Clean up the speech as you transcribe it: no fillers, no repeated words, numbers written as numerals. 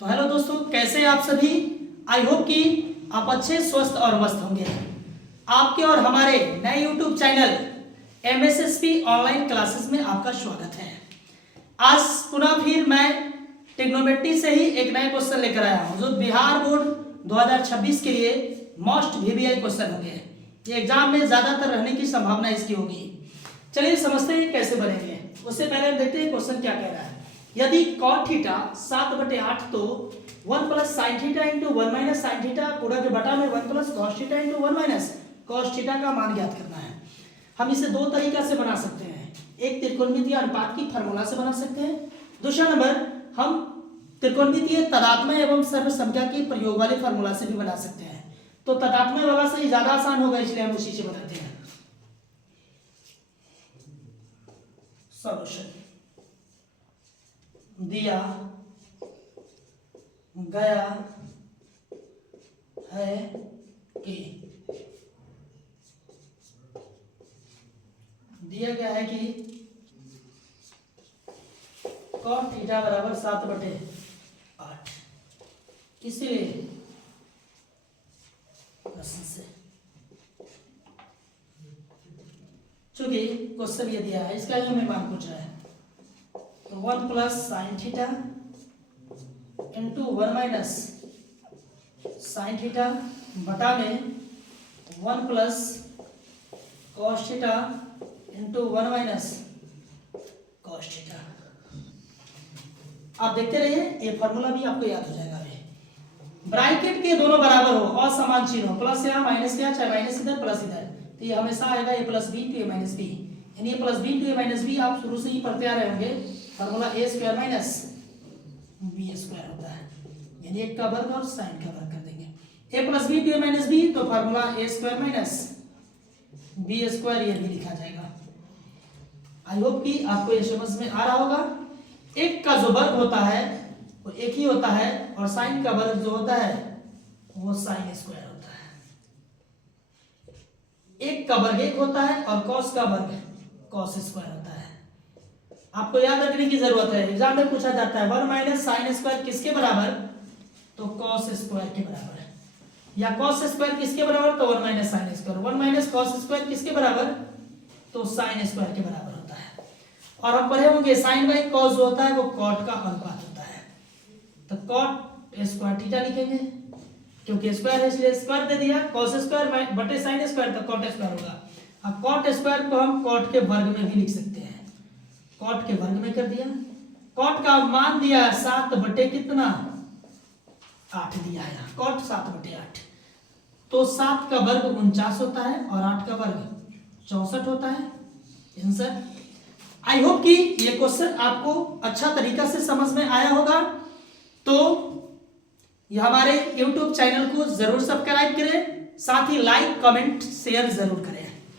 तो हेलो दोस्तों, कैसे हैं आप सभी। आई होप कि आप अच्छे, स्वस्थ और मस्त होंगे। आपके और हमारे नए YouTube channel MSSP online classes में आपका स्वागत है। आज पुनः फिर मैं ट्रिग्नोमेट्री से ही एक नए क्वेश्चन लेकर आया हूं, जो बिहार बोर्ड 2026 के लिए मोस्ट VVI क्वेश्चन होंगे। ये एग्जाम में ज्यादातर रहने की संभावना इसकी होगी। चलिए समझते हैं कैसे बनेंगे। उससे पहले हम देखते हैं क्वेश्चन क्या कह रहा है। यदि cot थीटा 7/8 तो 1 plus sine theta into 1 minus sine theta पूरा के बटा में 1 plus cos theta into 1 minus cos theta का मान ज्ञात करना है। हम इसे दो तरीका से बना सकते हैं। एक त्रिकोणमितीय अनुपात की फार्मूला से बना सकते हैं। दूसरा नंबर हम त्रिकोणमितीय तदात्मय एवं सर्वसंख्या की प्रयोग वाले फार्मूला से भी बना सकते हैं। तो तदात्मय वाला से ज्यादा आसान होगा, इसलिए हम उसी से बनाते हैं। सॉल्यूशन दिया गया है कि cot थीटा बराबर 7/8। इसलिए प्रश्न से चूंकि क्वेश्चन ये दिया है, इसका ही हमें मान पूछा है, तो 1 plus sine theta into 1 minus sine theta बटा में 1 plus cos theta into 1 minus cos theta. आप देखते रहिए, ये फॉर्मूला भी आपको याद हो जाएगा। अभी ब्रैकेट के दोनों बराबर हो, असमान चिन्ह हो, प्लस या माइनस या चाहे माइनस इधर प्लस इधर, तो ये हमेशा आएगा a plus b to a minus b. यानी a plus b to a minus b आप शुरू से ही पढ़ते आ रहे होंगे। Formula a square minus b square होता है, यानी एक का वर्ग और साइन का वर्ग कर देंगे। a plus b to a minus b, तो formula a square minus b square, ये भी लिखा जाएगा। आई होप कि आपको ये समझ में आ रहा होगा। एक का जो वर्ग होता है वो एक ही होता है, और साइन का वर्ग जो होता है वो साइन स्क्वायर होता है। एक का वर्ग एक होता है और कॉस का वर्ग कॉस स्क्वायर होता है। आपको याद रखने की जरूरत है, एग्जाम में पूछा जाता है 1 माइनस साइन स्क्वायर किसके बराबर, तो कॉस स्क्वायर के बराबर, या कॉस स्क्वायर किसके बराबर, तो 1 minus sine square. 1 minus cos square किसके बराबर, तो साइन स्क्वायर के बराबर होता है। और हम पढ़े होंगे साइन बाई कॉस जो होता है वो कॉट का अनुपात होता है। तो कॉट स्क्वायर थीटा लिखेंगे, क्योंकि स्क्वायर है इसलिए स्क्वायर दे दिया। कॉस स्क्वायर बटे साइन स्क्वायर, तो कॉट स्क्वायर होगा। अब कॉट स्क्वायर को हम कॉट के वर्ग में भी लिख सकते हैं। कॉट के वर्ग में कर दिया, कॉट का मान दिया 7 बटे कितना 8 दिया है। कॉट 7/8, तो 7 का वर्ग 49 होता है और 8 का वर्ग 64 होता है। आंसर। आई होप कि ये क्वेश्चन आपको अच्छा तरीका से समझ में आया होगा। तो ये हमारे YouTube चैनल को जरूर सब्सक्राइब करें, साथ ही लाइक कमेंट शेयर जरूर करें।